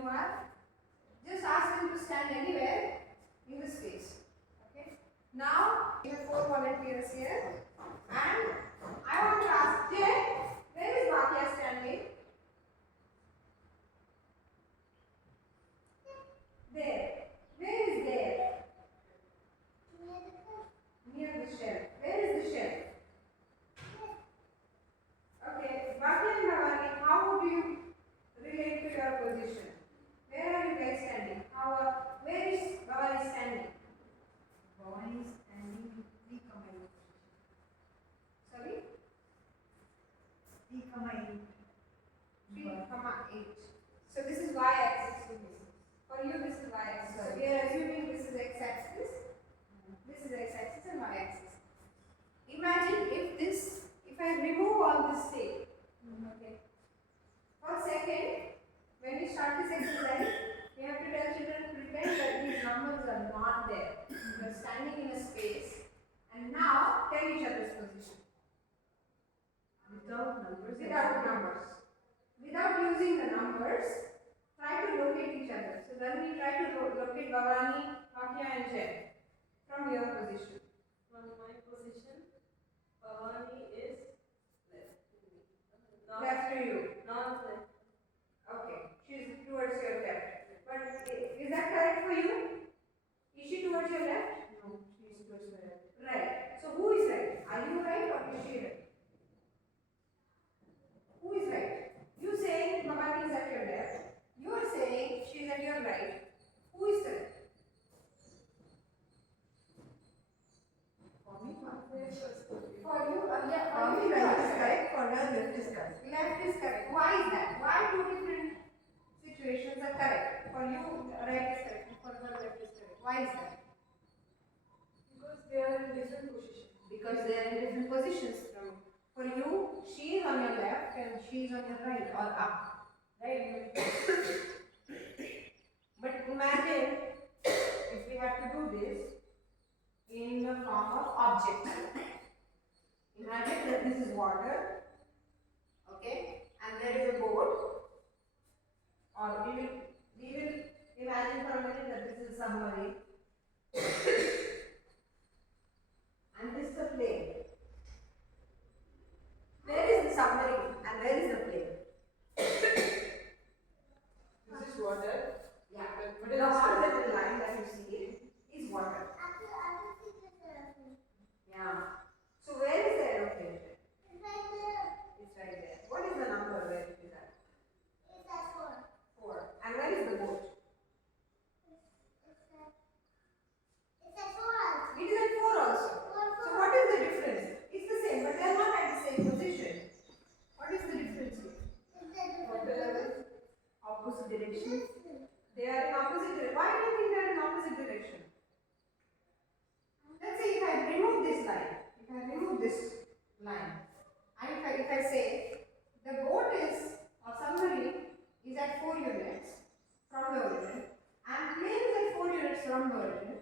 you are, just ask them to stand anywhere in the space. Okay. Now we have 4 volunteers here, and I want to ask Jay, where is Bhatia standing? There. Where is there? Near the shelf. Where is the shelf? Okay, Bhatia and Bhavani, how do you relate to your position? Where are you guys standing? Where is Bhavani standing? Bhavani is standing in 3,8. Sorry? 3,8. 3,8. So this is y-axis for you. For you, this is y-axis. So we are assuming this is x-axis. This is x-axis and y-axis. Imagine if I remove all this tape. Okay. For a second, when we start this exercise, we have to tell children to pretend that these numbers are not there. You are standing in a space, and now tell each other's position. Without numbers. Without numbers. Without using the numbers, try to locate each other. So then we try to locate Bhavani, Bhatia and Jen from your position. From my position, Bhavani is left. Left to you. Not left. Okay, she is towards your left. But is that correct for you? Is she towards your left? No, she is towards the left. Right. So who is right? Are you right or is she right? Who is right? You saying Bhavani is at your left. You are saying she is at your right. Who is correct? For me, For you, yeah, for me, right is correct. For her, left is correct. Left is correct. Why is that? Why two different situations are correct? For you, right is correct. For her, left is correct. Why is that? Because they are in different positions. Because they are in different positions. For you, she is on your left and she is on your right or up. Right? But imagine if we have to do this in the form of objects. Imagine that this is water, okay, and there is a boat, or we will imagine for a minute that this is a submarine, and this is a plane. Where is the submarine and where is the plane? This is water. Yeah, but the horizontal line that you see is water. Yeah. So where is the aeroplane? It's right there. What is the number where it is at? 4. And where is the boat? It is at 4 also. So what is the difference? It's the same, but they are not at the same position. What is the difference here? Opposite direction. They are in opposite direction. Why do you think they are in opposite direction? Let's say if I remove this line, and if I say the boat is or submarine is at 4 units from the origin and plane is at 4 units from the origin,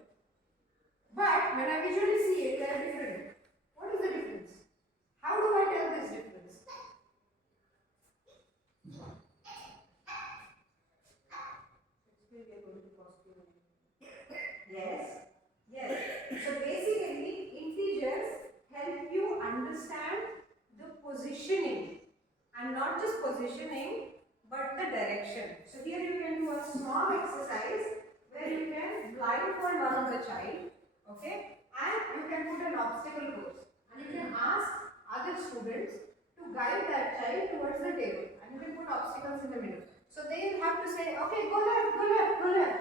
but when I visually see it, they are different. What is the difference? How do I tell this difference? Yes. So basically, integers help you understand the positioning, and not just positioning, but the direction. So here you can do a small exercise where you can blindfold one of the child, okay, and you can put an obstacle course, and you can ask other students to guide that child towards the table, and you can put obstacles in the middle. So they have to say, okay, go left, go left, go left.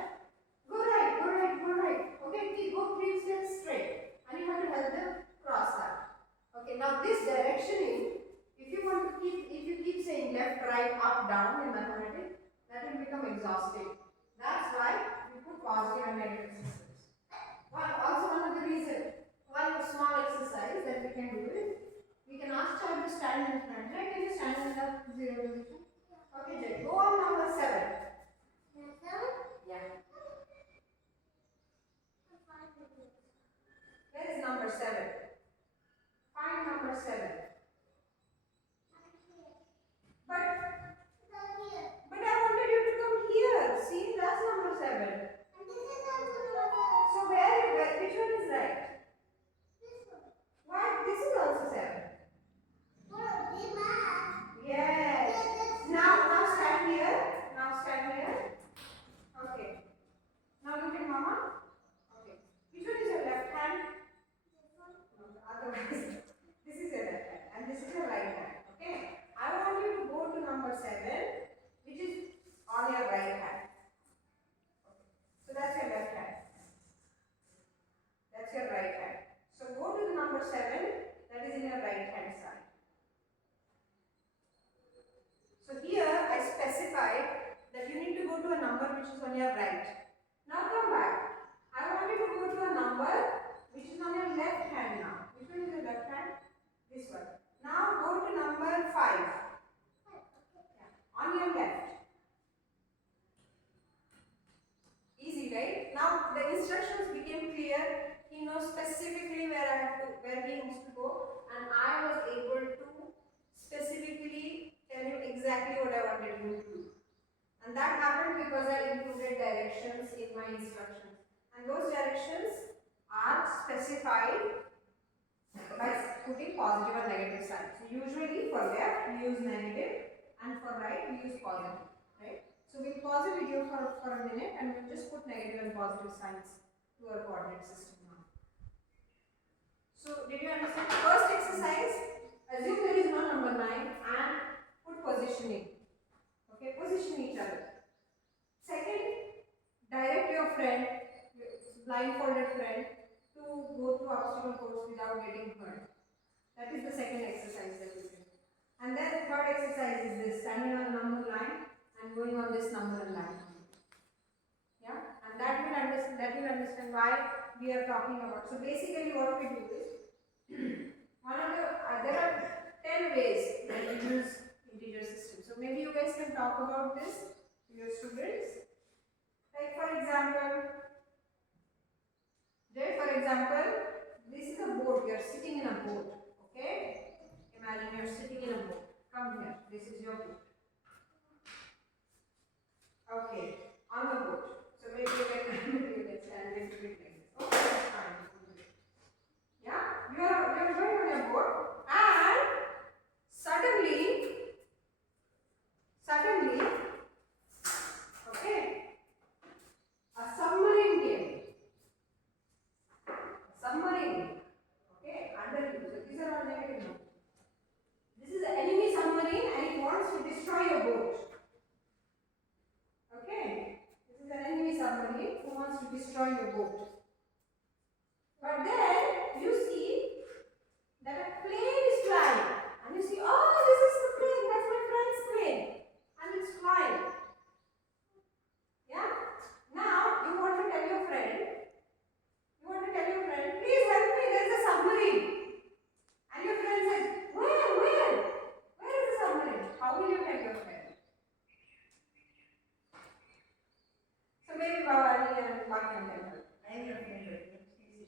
Go right, go right, go right. Okay, go 3 steps straight. And you have to help them cross that. Okay, now this directioning, if you keep saying left, right, up, down in mathematics, that will become exhausting. That's why we put positive and negative systems. Also one of the reasons, one small exercise that we can do is, we can ask child to stand in front. Right? Can you stand in the 0 position? Okay, Jay, go on number 7. Yeah. Where is number 7? Find number 7. But I wanted you to come here. on your right. Now come back. I want you to go to a number which is on your left hand now. Which one is your left hand? This one. Now go to number 5. Yeah. On your left. Easy, right? Now the instructions became clear. He knows specifically where he has to go, and I was able to specifically tell you exactly what I wanted him to do. And that happened because I included directions in my instructions. And those directions are specified by putting positive and negative signs. So usually for left we use negative and for right we use positive. Right? So we'll pause the video for a minute and we'll just put negative and positive signs to our coordinate system now. So did you understand? First exercise, assume there is no number 9 and put positioning. Okay, position each other. Second, direct your friend, blindfolded friend, to go through obstacle course without getting hurt. That is the second exercise that we do. And then the third exercise is this, standing on number line and going on this number line. Yeah, and that will understand why we are talking about. So basically, what we do is there are 10 ways that we use integer system. So maybe you guys can talk about this to your students. Like for example, this is a boat. You are sitting in a boat. Okay? Imagine you are sitting in a boat. Come here. This is your boat. Okay. On the boat. So maybe you can stand a little bit like this. Okay, that's fine. Yeah? You're going on your boat and suddenly, okay, a submarine came. Okay, under you. So these are all negative numbers. This is an enemy submarine and it wants to destroy your boat. Okay, this is an enemy submarine who wants to destroy your boat. But then you see that a plane is flying, and you see, oh, this is the plane. That's my friend's plane, and it's flying. Yeah. Now you want to tell your friend. Please help me. There is a submarine. And your friend says, where? Where is the submarine? How will you tell your friend? So maybe Bhavani and Bhakti can tell her. I am your friend.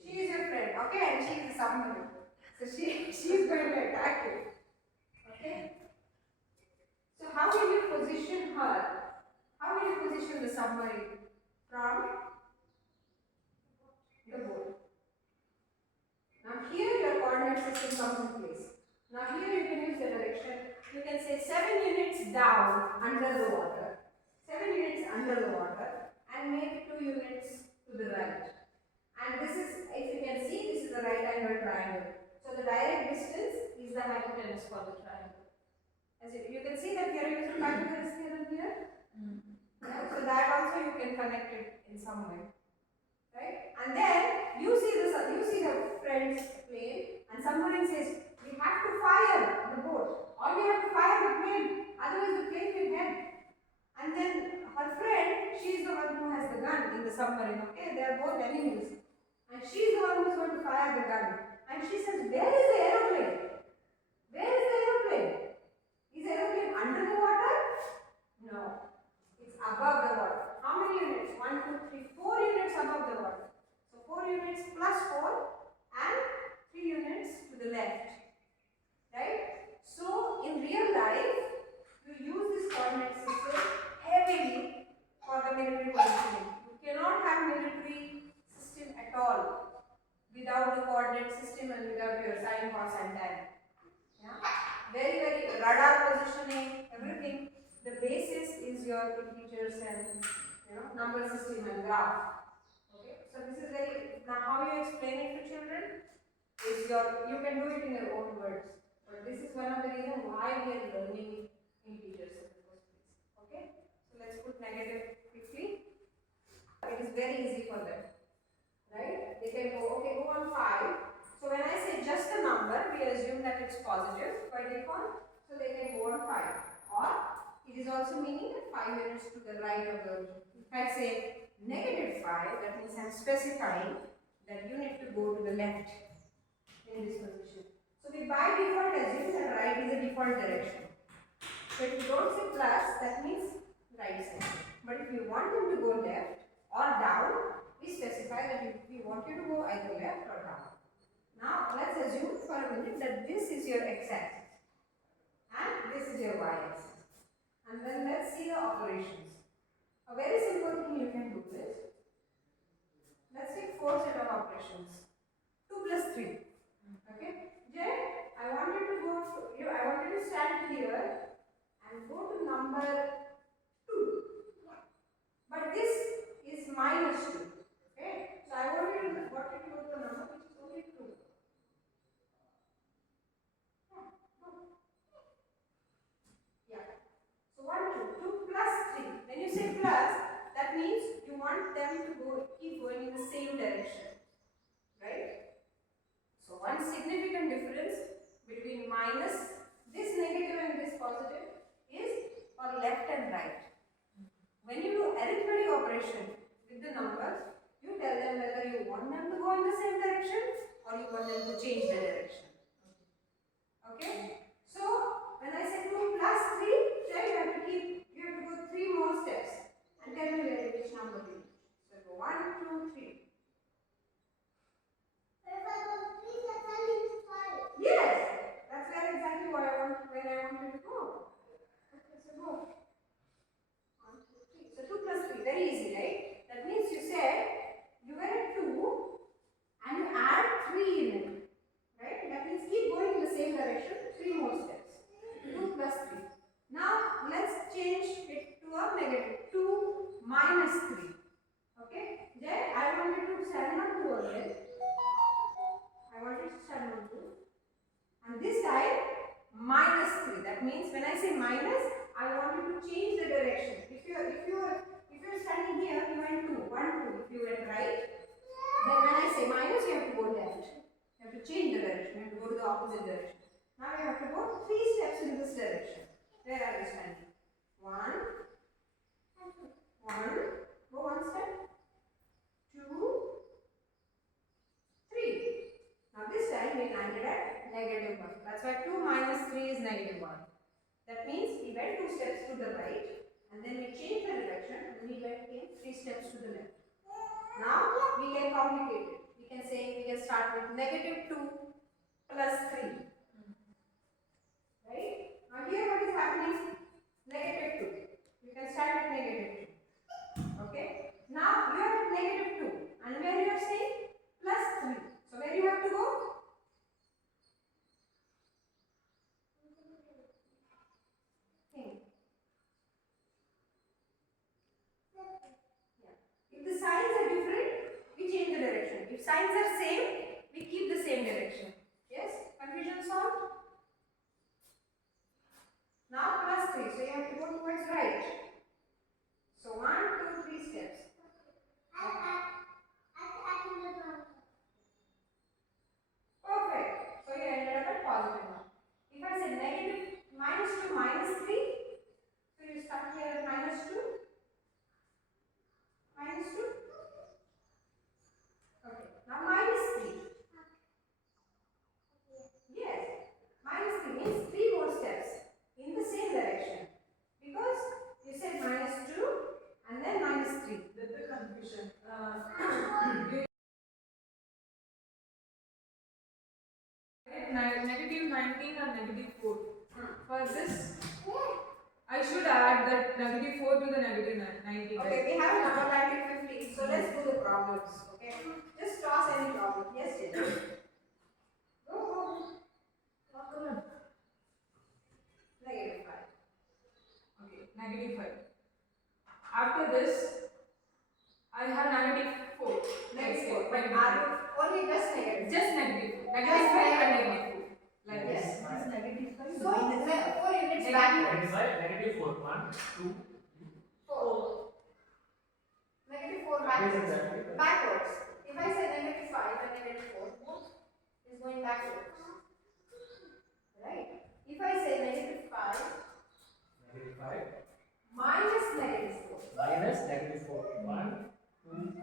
She is your friend, okay, and she is a submarine. So she is going to attack you. Okay? So how will you position her? How will you position the submarine from the boat? Now here your coordinate system comes in place. Now here you can use the direction. You can say 7 units down under the water, 7 units under the water, and make 2 units to the right. And this is, if you can see, this is a right angle triangle. So the direct distance is the hypotenuse for the triangle. As you can see that we are using Pythagoras theorem here. Yeah, so that also you can connect it in some way, right? And then you see the friend's plane, and submarine says we have to fire the boat, or we have to fire the plane, otherwise the plane will head. And then her friend, she is the one who has the gun in the submarine. Okay, they are both enemies. And she is the one who is going to fire the gun. And she says, where is the aeroplane? Where is the aeroplane? Is the aeroplane under the water? No. It's above the water. How many units? 1, 2, 3, 4 units above the water. So 4 units plus 4 and 3 units to the left. Right? So in real life, you use this coordinate system heavily for the military positioning. You cannot have military system at all without the coordinate system and without your sine, cos and tan. Yeah? Very radar positioning, everything. The basis is your integers and number system and graph. Okay, so this is very, now how you explain it to children is you can do it in your own words. But this is one of the reasons why we are learning integers in the first place. Okay, so let's put negative quickly. It is very easy for them, right? They can go on 5. So when I say just a number, we assume that it's positive by default. So they can go on 5. Or it is also meaning that 5 units to the right of the If I say -5, that means I'm specifying that you need to go to the left in this position. So we by default assume that right is a default direction. So if you don't say plus, that means right side. But if you want them to go left or down, we specify that we want you to go either left or down. Now let's assume for a minute that this is your x-axis and this is your y-axis. And then let's see the operations. A very simple thing you can do is, let's take 4 set of operations. 2 plus 3. Okay? Jay, I want you to go to, I want you to stand here and go to number 2. But this is -2. Okay? So I want you to go to a number which is only 2. Yeah. So 1, 2, 2 plus 3. When you say plus, that means you want them to keep going in the same direction. Right? So one significant difference between minus, this negative and this positive, is for left and right. When you do arithmetic operation with the numbers, you tell them whether you want them to go in the same direction or you want them to change the direction. Okay? So when I say 2 plus 3, then you have to go 3 more steps and tell me which number you use. So go 1, 2, 3. Yes, that's where exactly where I want you to go. Okay, so go. 1, 2, 3. So 2 plus 3, very easy, right? That means you said you were at 2 and you add 3 in it. Right? That means keep going in the same direction, 3 more steps. 2 plus 3. Now let's change it to a negative. 2 minus 3. Okay? Then I want you to stand on 2 again. I want you to stand on 2. And this time -3. That means when I say minus, I want you to change the direction. If you're standing here, you went 2, 1, 2. If you went right, then when I say minus, you have to go left. You have to change the direction. You have to go to the opposite direction. Now you have to go 3 steps in this direction. Where are you standing? 1, 1. Go 1 step. 2, 3. Now this time we landed at -1. That's why 2 minus 3 is -1. That means we went 2 steps to the right and then we changed the direction and we came 3 steps to the left. Now we can complicate it. We can start with -2 plus 3. Right? Now here what is happening? -2. You can start with -2. Okay? Now you are at -2 and where you are saying +3. So where you have to go? Think. Yeah. If the signs are different, we change the direction. If signs are same, we keep the same direction. Yes? Confusion solved? Now +3. So you have to go towards right. So 1, 2, 3 steps. Perfect. So you ended up at positive now. If I say -2 -3, so you start here at -2. -2. Okay. Now -3. Yes. -3 means 3 more steps in the same direction. Because you said -2 and then -3. That's the confusion. -19 or -4. For this, I should add that -4 to the -19. Okay, we have number like 15. So let's do the problems. Okay. Just toss any problem. Yes, yes. Go. -5. Okay, -5. After this, I have -4. -4. But are you only just negative? Just -4. -5 and -4. Like Yes. this. This -5 So, minus 4 units backwards. -4, 1, 2. 4. -4 backwards. Backwards. If I say -5 and -4, both is going backwards. Right? If I say -5 -5. minus -4. minus negative 4. 1, 2,